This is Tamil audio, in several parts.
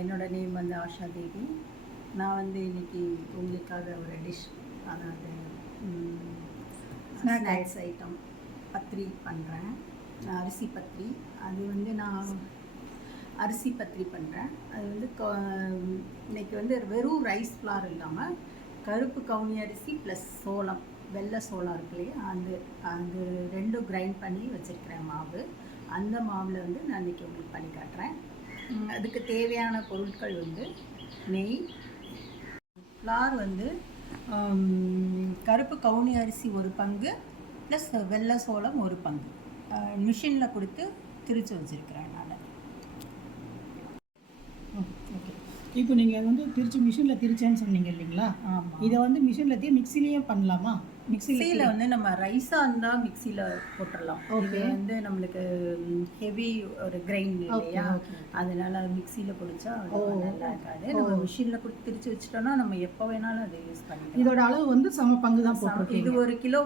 என்னோட நேம் வந்து ஆஷா தேவி. நான் வந்து இன்னைக்கு உங்களுக்காக ஒரு டிஷ், அதாவது ஸ்நாக்ஸ் ஐட்டம் பத்திரி பண்ணுறேன். அரிசி பத்திரி. அது வந்து நான் அரிசி பத்திரி பண்ணுறேன். அது வந்து இன்னைக்கு வந்து வெறும் ரைஸ் ஃப்ளார் இல்லாமல் கருப்பு கவுனி அரிசி ப்ளஸ் சோளம், வெள்ளை சோளம் இருக்கு இல்லையா, அது ரெண்டும் கிரைண்ட் பண்ணி வச்சுருக்கிறேன் மாவு. அந்த மாவில் வந்து நான் இன்றைக்கி உங்களுக்கு பண்ணி காட்டுறேன். அதுக்கு தேவையான பொருட்கள் வந்து நெய், ஃப்ளார் வந்து கருப்பு கவுனி அரிசி ஒரு பங்கு ப்ளஸ் வெள்ளை சோளம் ஒரு பங்கு மிஷினில் கொடுத்து திரித்து வச்சுருக்கிறேன் நான். ஓகே, இப்போ நீங்கள் வந்து மிஷினில் திரிச்சேன்னு சொன்னீங்க இல்லைங்களா? ஆமாம். இதை வந்து மிஷினில் மிக்சிலையும் பண்ணலாமா? மிக்சியில் வந்து நம்ம ரைஸாக இருந்தால் மிக்சியில் போட்டுடலாம். இது வந்து நம்மளுக்கு ஹெவி ஒரு கிரைண்ட் இல்லையா, அதனால அது மிக்சியில் பிடிச்சா நல்லா இருக்காது. நம்ம மிஷினில் கொடுத்து திரிச்சு வச்சுட்டோம்னா நம்ம எப்போ வேணாலும் அதை யூஸ் பண்ணிக்கலாம். இதோட அளவு வந்து சம பங்கு தான் போட்டு. இது 1 கிலோ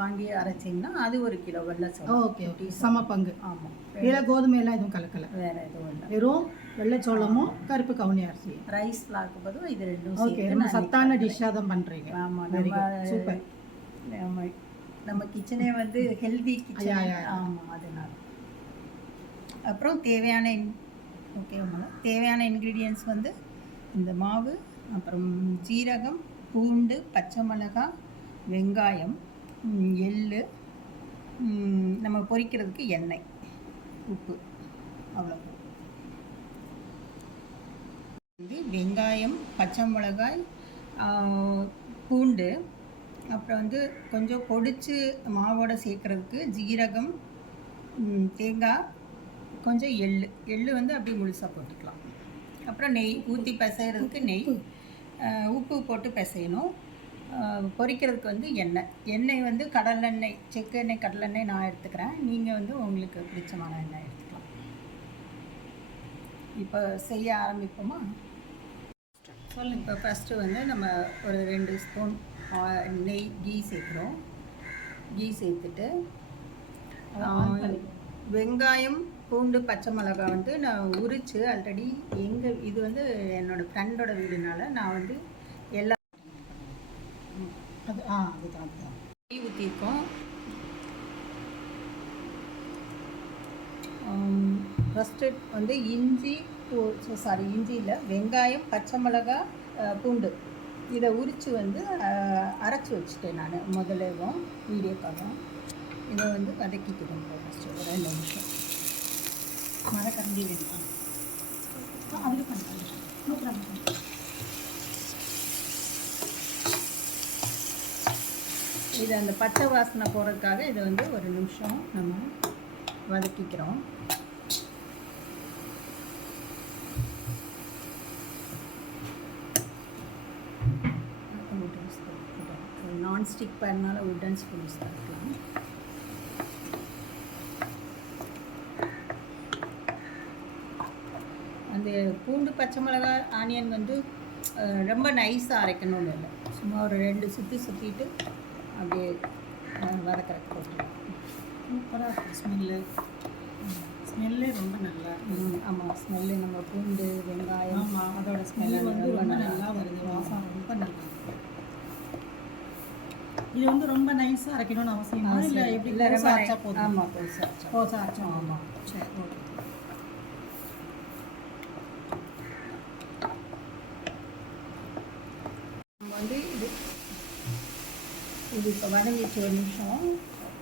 வாங்கி அரைச்சிங்கன்னா அது 1 கிலோ வெள்ளை சோளம். ஓகே, சம பங்கு. ஆமாம். இதில் கோதுமை எல்லாம் எதுவும் கலக்கலை, வேறு எதுவும் இல்லை. வெறும் வெள்ளைச்சோளமும் கருப்பு கவுனி அரிசி. ரைஸ் ஃப்ளாருக்கு பதில் இது ரெண்டும். ஓகே, ரொம்ப சத்தான டிஷ்ஷாக தான் பண்ணுறீங்க. ஆமாம், நம்ம சூப்பர். நம்ம கிச்சனே வந்து ஹெல்தி கிச்சன். ஆமாம், அதனால. அப்புறம் தேவையான இன்க்ரீடியன்ட்ஸ் வந்து இந்த மாவு, அப்புறம் ஜீரகம், பூண்டு, பச்சை மிளகாய், வெங்காயம், எள்ளு, நம்ம பொரிக்கிறதுக்கு எண்ணெய், உப்பு, அவ்வளோ. வெங்காயம், பச்சை மிளகாய், பூண்டு, அப்புறம் வந்து கொஞ்சம் பொடிச்சு மாவோட சேர்க்குறதுக்கு ஜீரகம், தேங்காய், கொஞ்சம் எள்ளு வந்து அப்படியே முழுசாக போட்டுக்கலாம். அப்புறம் நெய் ஊற்றி பிசைகிறதுக்கு நெய், உப்பு போட்டு பிசையணும். பொரிக்கிறதுக்கு வந்து எண்ணெய் வந்து கடலெண்ணெய், செக்கெண்ணெய், கடலெண்ணெய் நான் எடுத்துக்கிறேன். நீங்கள் வந்து உங்களுக்கு பிடிச்சமான எண்ணெய் எடுத்துக்கலாம். இப்போ செய்ய ஆரம்பிப்போமா? சொல்லுங்கள். இப்போ ஃபஸ்ட்டு வந்து நம்ம ஒரு 2 ஸ்பூன் நெய், கீ சேர்க்குறோம். கீ சேர்த்துட்டு வெங்காயம், பூண்டு, பச்சை மிளகாய் வந்து நான் உரித்து ஆல்ரெடி இது வந்து என்னோடய ஃப்ரெண்டோட வீடுனால நான் வந்து எல்லாம் அதுதான் நெய் ஊற்றிருக்கோம். ஃபஸ்ட்டு வந்து இஞ்சி இல்லை, வெங்காயம், பச்சை மிளகாய், பூண்டு இதை உரித்து வந்து அரைச்சி வச்சுட்டேன் நான் முதலேவும் வீடியோக்காக. இதை வந்து வதக்கிக்கிறேன் ஃபஸ்ட்டு ஒரு 2 நிமிஷம். மரக்கரண்டி வேணுமா? அதில் பண்ணுறேன். இது அந்த பச்சை வாசனை போகிறதுக்காக இதை வந்து 1 நிமிஷம் நம்ம வதக்கிக்கிறோம். நான்ஸ்டிக் பேன்னால உட்டன் ஸ்பூன்ஸ் தரலாம். அந்த பூண்டு, பச்சை மிளகாய், ஆனியன் வந்து ரொம்ப நைஸாக அரைக்கணும்னு இல்லை, சும்மா ஒரு 2 சுற்றிட்டு அப்படியே வதக்கிறதுக்கு போட்டுக்கலாம். சூப்பராக இருக்கும். ஸ்மெல்லே ரொம்ப நல்லா. ஆமாம், ஸ்மெல்லு நம்ம பூண்டு, வெங்காயம், ஆமாம், அதோட ஸ்மெல்லு வந்து ரொம்ப நல்லா வருது. வாசம் ரொம்ப நல்லா. இது வந்து ரொம்ப நைஸாக அரைக்கணும்னு அவசியம் இல்லை, எப்படி கோஸாக அரைச்சா போதும். ஆமாம், கோஸாக அரைச்சா. ஆமாம், சரி, ஓகே. நம்ம வந்து இது இப்போ வதங்கிச்சு 1 நிமிஷம்.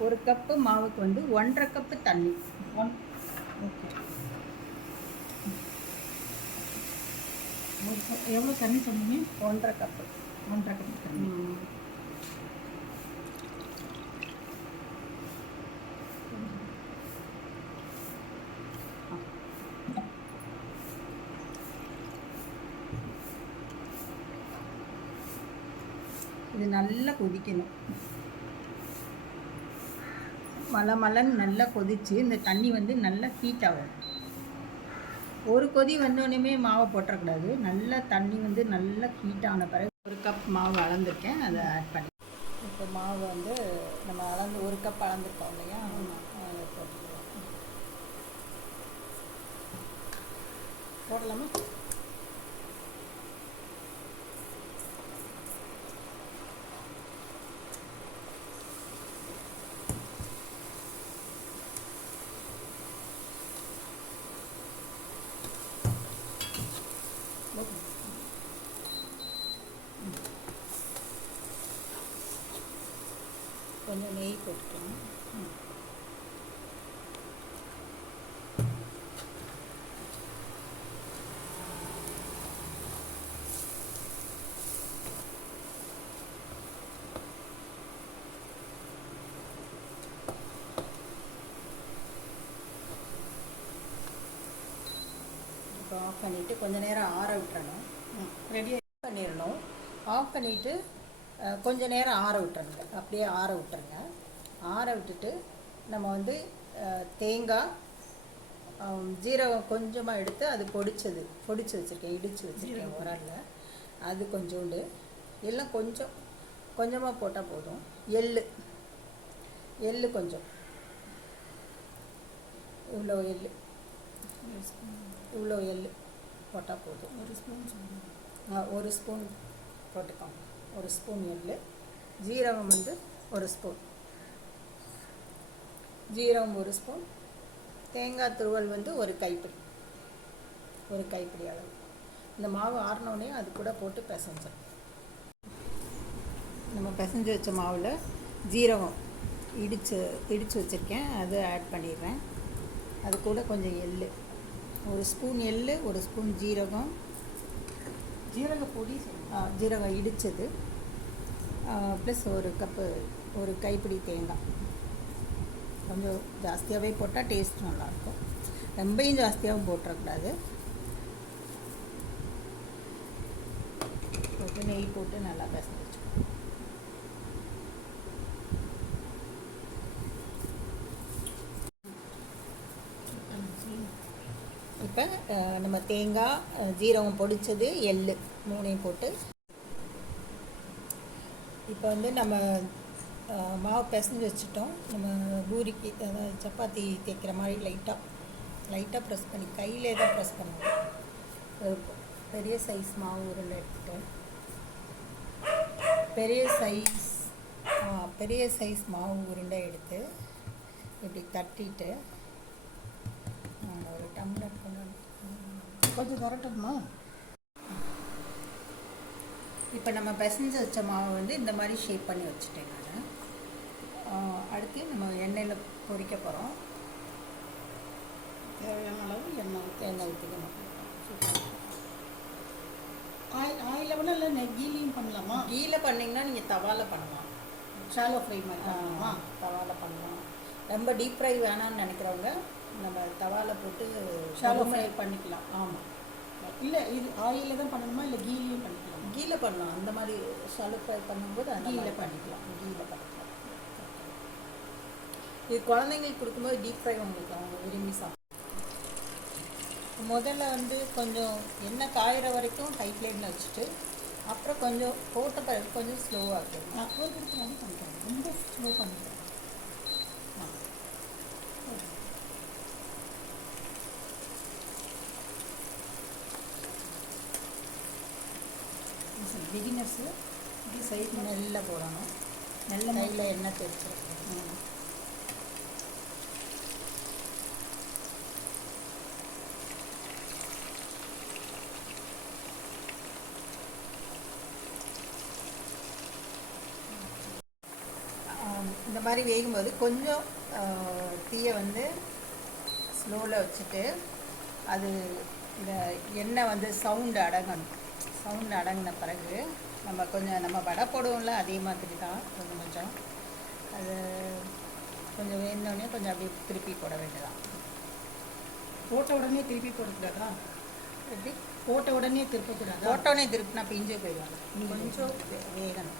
1 கப்பு மாவுக்கு வந்து 1.5 கப்பு தண்ணி. ஓகே, எவ்வளோ தண்ணி சொன்னீங்க? 1.5 கப்பு. 1.5 கப்பு தண்ணி. இது நல்லா கொதிக்கணும். மலன்னு நல்லா கொதித்து இந்த தண்ணி வந்து நல்லா ஹீட் ஆகும். ஒரு கொதி வந்தோடனே மாவை போட்டுறக்கூடாது. நல்லா தண்ணி வந்து நல்லா ஹீட் ஆன பிறகு 1 கப் மாவு அளந்துருக்கேன், அதை ஆட் பண்ணி. இப்போ மாவு வந்து நம்ம 1 கப் அளந்துருக்கோம் இல்லையா, அதை போட்டுக்கலாம். போடலாமா? கொஞ்சம் நெய் போட்டுக்கணும். இப்போ ஆஃப் பண்ணிவிட்டு கொஞ்ச நேரம் ஆற விட்டுறணும். ரெடியாக பண்ணிடணும். ஆஃப் பண்ணிவிட்டு கொஞ்ச நேரம் ஆற விட்டுருங்க. அப்படியே ஆற விட்டுருங்க. ஆற விட்டுட்டு நம்ம வந்து தேங்காய், ஜீரகம் கொஞ்சமாக எடுத்து அது பொடிச்சு வச்சுருக்கேன், இடித்து வச்சுருக்கேன் உரலில். அது கொஞ்சோண்டு எல்லாம் கொஞ்சமாக போட்டால் போதும். எள்ளு கொஞ்சம், இவ்வளோ எள்ளு போட்டால் போதும். ஒரு ஸ்பூன் போட்டுக்கோங்க. ஒரு ஸ்பூன் எள்ளு. ஜீரகம் வந்து ஒரு ஸ்பூன், ஜீரகம் ஒரு ஸ்பூன். தேங்காய் துருவல் வந்து ஒரு கைப்பிடி அளவு. இந்த மாவு ஆறினோடனே அது கூட போட்டு பிசைஞ்சிடும். நம்ம பிசைஞ்சு வச்ச மாவில் ஜீரகம் இடித்து வச்சுருக்கேன், அது ஆட் பண்ணிடுறேன். அது கூட கொஞ்சம் எள்ளு, ஒரு ஸ்பூன் எள்ளு, ஒரு ஸ்பூன் ஜீரகம் பொடி, ஜீரகம் இடித்தது, ப்ளஸ் ஒரு கைப்பிடி தேங்காய். கொஞ்சம் ஜாஸ்தியாகவே போட்டால் டேஸ்ட் நல்லாயிருக்கும். ரொம்பையும் ஜாஸ்தியாகவும் போட்டுறக்கூடாது. போட்டு நெய் போட்டு நல்லா பிசைஞ்சு வச்சுக்கணும். இப்போ நம்ம தேங்காய், ஜீரகம் பொடிச்சது, எள்ளு மூணையும் போட்டு இப்போ வந்து நம்ம மாவு பிசைஞ்சு வச்சுட்டோம். நம்ம பூரிக்கு, அதாவது சப்பாத்தி தேய்க்கிற மாதிரி லைட்டாக ப்ரெஸ் பண்ணி, கையிலே தான் ப்ரெஸ் பண்ணணும். பெரிய சைஸ் மாவு உருண்டை எடுத்துகிட்டு, பெரிய சைஸ் மாவு உருண்டை எடுத்து இப்படி தட்டிட்டு ஒரு டம்ளர் கொஞ்சம் திரட்டணுமா? இப்போ நம்ம பிசைஞ்சு வச்ச மாவை வந்து இந்த மாதிரி ஷேப் பண்ணி வச்சுட்டேன் நான். அடுத்து நம்ம எண்ணெயில் பொரிக்க போகிறோம். தேவையான அளவு எண்ணெய் ஊற்றிக்கணும். ஆயிலில் வேணா இல்லை கீலையும் பண்ணலாமா? கீழே பண்ணிங்கன்னா நீங்கள் தவாவில் பண்ணலாம். ஷாலோ ஃப்ரை மாதிரி பண்ணலாமா? தவாவில் பண்ணலாம். ரொம்ப டீப் ஃப்ரை வேணாம்னு நினைக்கிறவங்க நம்ம தவாவில் போட்டு ஷாலோ ஃப்ரை பண்ணிக்கலாம். ஆமாம். இல்லை இது ஆயிலில் தான் பண்ணணுமா இல்லை கீலையும் பண்ணிக்கலாம்? கீழே பண்ணலாம். அந்த மாதிரி ஷாலோ ஃப்ரை பண்ணும்போது அந்த கீழே பண்ணிக்கலாம். இது குழந்தைங்களுக்கு கொடுக்கும்போது டீப் ஃப்ரை உங்களுக்கு அவங்க விரும்பி சாப்பிடும். முதல்ல வந்து கொஞ்சம் எண்ணெய் காயிற வரைக்கும் ஹை ஃப்ளேமில் வச்சுட்டு, அப்புறம் கொஞ்சம் போட்ட பிறகு கொஞ்சம் ஸ்லோவாக இருக்கும். நான் ஒரு கொடுத்து வந்து பண்ணுறேன், ரொம்ப ஸ்லோ பண்ணுறேன். பிகினர்ஸு இப்படி சைடு நெல்லை போடணும். நல்ல கையில் எண்ணெய் தேய்ச்சிருக்கேன். இந்த மாதிரி வேகும்போது கொஞ்சம் தீயை வந்து ஸ்லோவில் வச்சுட்டு, அது இந்த எண்ணெய் வந்து சவுண்டு அடங்கின பிறகு நம்ம வடை போடுவோம்ல, அதே மாதிரி தான் கொஞ்சம் அது கொஞ்சம் வேணுன்னே கொஞ்சம் அப்படியே திருப்பி போட வேண்டியதான். போட்ட உடனே திருப்பி போடக்கூடாதா? எப்படி போட்ட உடனே திருப்பக்கூடாதா? போட்டோடனே திருப்பினா பிஞ்சு போயிடுவாங்க. கொஞ்சம் வேகணும்,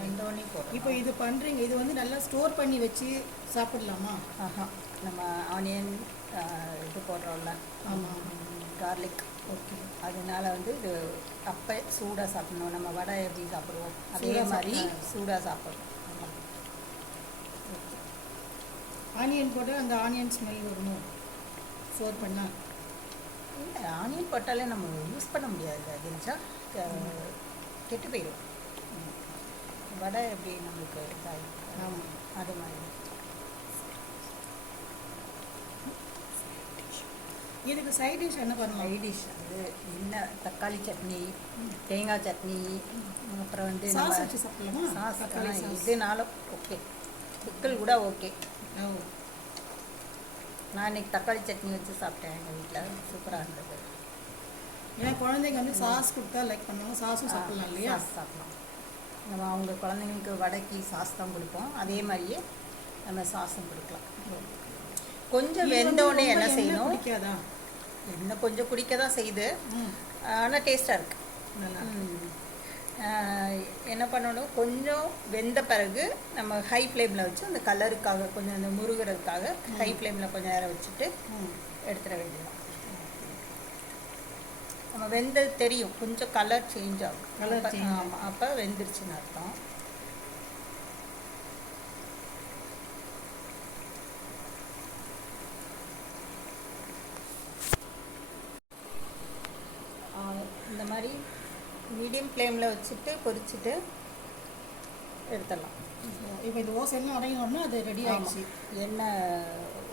வெந்தோடனே போடும். இப்போ இது பண்ணுறீங்க, இது வந்து நல்லா ஸ்டோர் பண்ணி வச்சு சாப்பிடலாமா? நம்ம ஆனியன் இது போடுறோம்ல, ஆமாம், கார்லிக், ஓகே. அதனால வந்து இது அப்போ சூடாக சாப்பிடணும். நம்ம வடை எப்படி சாப்பிடுவோம் அதே மாதிரி சூடாக சாப்பிடணும். ஆனியன் போட்டு அந்த ஆனியன் ஸ்மெல் வரணும் ஸ்டோர் பண்ணால். இல்லை ஆனியன் போட்டாலே நம்ம யூஸ் பண்ண முடியாது கிரிஜா, கெட்டு போயிடும். வடை எப்படி நம்மளுக்கு ஆமாம். அது மாதிரி. இதுக்கு சைட் டிஷ் என்ன பண்ணலாம்? சைட் டிஷ் வந்து என்ன, தக்காளி சட்னி, தேங்காய் சட்னி, அப்புறம் வந்து சாஸ் வச்சு சாப்பிடலாமா? சாஸ் தக்காளி சாஸ். இதுனாலும் ஓகே, பிக்கல் கூட ஓகே. ஓ, நான் இன்னைக்கு தக்காளி சட்னி வச்சு சாப்பிட்டேன் எங்கள் வீட்டில், சூப்பராக இருந்தது. ஏன்னா குழந்தைங்க வந்து சாஸ் கொடுத்தா லைக் பண்ணுவாங்க, சாஸும் சாப்பிடலாம் இல்லையா? சாஸ் சாப்பிடலாம். நம்ம அவங்க குழந்தைங்களுக்கு வடைக்கு சாஸ் தான் கொடுப்போம், அதே மாதிரியே நம்ம சாஸும் கொடுக்கலாம். கொஞ்சம் வெந்தோடனே என்ன செய்யணும், பிடிக்காதா? எண்ணெய் கொஞ்சம் குடிக்க தான் செய்யுது, ஆனால் டேஸ்ட்டாக இருக்குது. நல்லா என்ன பண்ணணும், கொஞ்சம் வெந்த பிறகு நம்ம ஹை ஃப்ளேமில் வச்சு அந்த கலருக்காக கொஞ்சம் அந்த முருகிறதுக்காக ஹை ஃப்ளேமில் கொஞ்சம் நேரம் வச்சுட்டு எடுத்துட வேண்டியதான். நம்ம வெந்தது தெரியும், கொஞ்சம் கலர் சேஞ்ச் ஆகும். கலர் சேஞ்ச் ஆமாம், அப்போ வெந்துருச்சுன்னு அர்த்தம். இந்த மாதிரி மீடியம் ஃப்ளேமில் வச்சுட்டு பொரிச்சிட்டு எடுத்துடலாம். இப்போ இந்த ஓஸ் எல்லாம் அடங்கினோம்னா அது ரெடி ஆகிடுச்சு. எண்ணெய்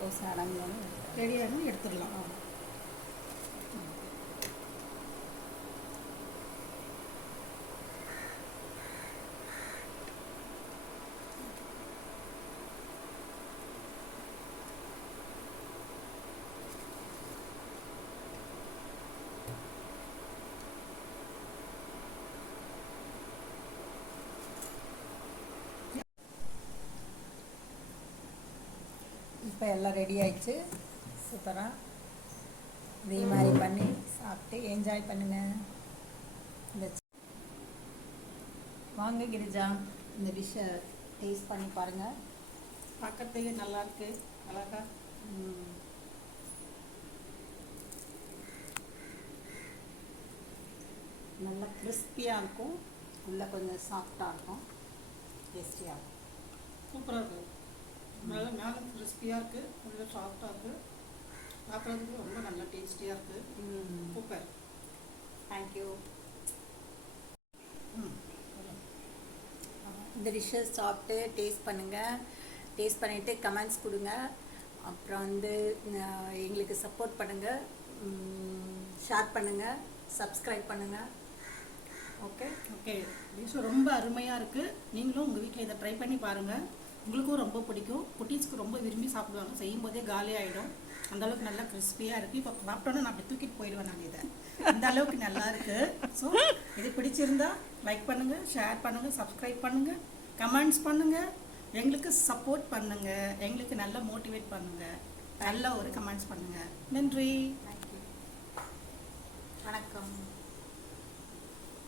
ஓசை அடங்கணும்னு ரெடி ஆகணும், எடுத்துடலாம். இப்போ எல்லாம் ரெடி ஆயிடுச்சு. சூப்பராக இதே மாதிரி பண்ணி சாப்பிட்டு என்ஜாய் பண்ணுங்க. இந்த வாங்க கிரிஜா, இந்த டிஷ்ஷை டேஸ்ட் பண்ணி பாருங்கள். பார்க்கறதுக்கு நல்லா இருக்கு, அழகா. நல்லா கிறிஸ்பியாக இருக்கும், உள்ளே கொஞ்சம் சாஃப்டாக இருக்கும், டேஸ்டியாக இருக்கும். சூப்பராக இருக்குது. நல்லா மேலே கிறிஸ்பியாக இருக்குது, உள்ள சாஃப்டாக இருக்குது, பார்க்குறதுக்கு ரொம்ப நல்லா டேஸ்டியாக இருக்குது. Super, thank you. இந்த டிஷ்ஷை சாப்பிட்டு டேஸ்ட் பண்ணுங்கள். டேஸ்ட் பண்ணிவிட்டு கமெண்ட்ஸ் கொடுங்க. அப்புறம் வந்து எங்களுக்கு சப்போர்ட் பண்ணுங்கள், ஷேர் பண்ணுங்கள், சப்ஸ்கிரைப் பண்ணுங்கள். Okay okay. டிஷ் ரொம்ப அருமையாக இருக்குது. நீங்களும் உங்கள் வீட்டில் இதை ட்ரை பண்ணி பாருங்கள், உங்களுக்கும் ரொம்ப பிடிக்கும். குட்டீஸ்க்கு ரொம்ப விரும்பி சாப்பிடுவாங்க, செய்யும் போதே காலி ஆகிடும். அந்தளவுக்கு நல்லா கிறிஸ்பியாக இருக்குது. இப்போ சாப்பிட்டோன்னா நான் அப்படி தூக்கிட்டு போயிடுவேன் நான் இதை, அந்த அளவுக்கு நல்லா இருக்குது. ஸோ இது பிடிச்சிருந்தா லைக் பண்ணுங்கள், ஷேர் பண்ணுங்கள், சப்ஸ்கிரைப் பண்ணுங்கள், கமெண்ட்ஸ் பண்ணுங்கள், எங்களுக்கு சப்போர்ட் பண்ணுங்கள், எங்களுக்கு நல்லா மோட்டிவேட் பண்ணுங்கள், நல்ல ஒரு கமெண்ட்ஸ் பண்ணுங்கள். நன்றி, தேங்க்யூ, வணக்கம்.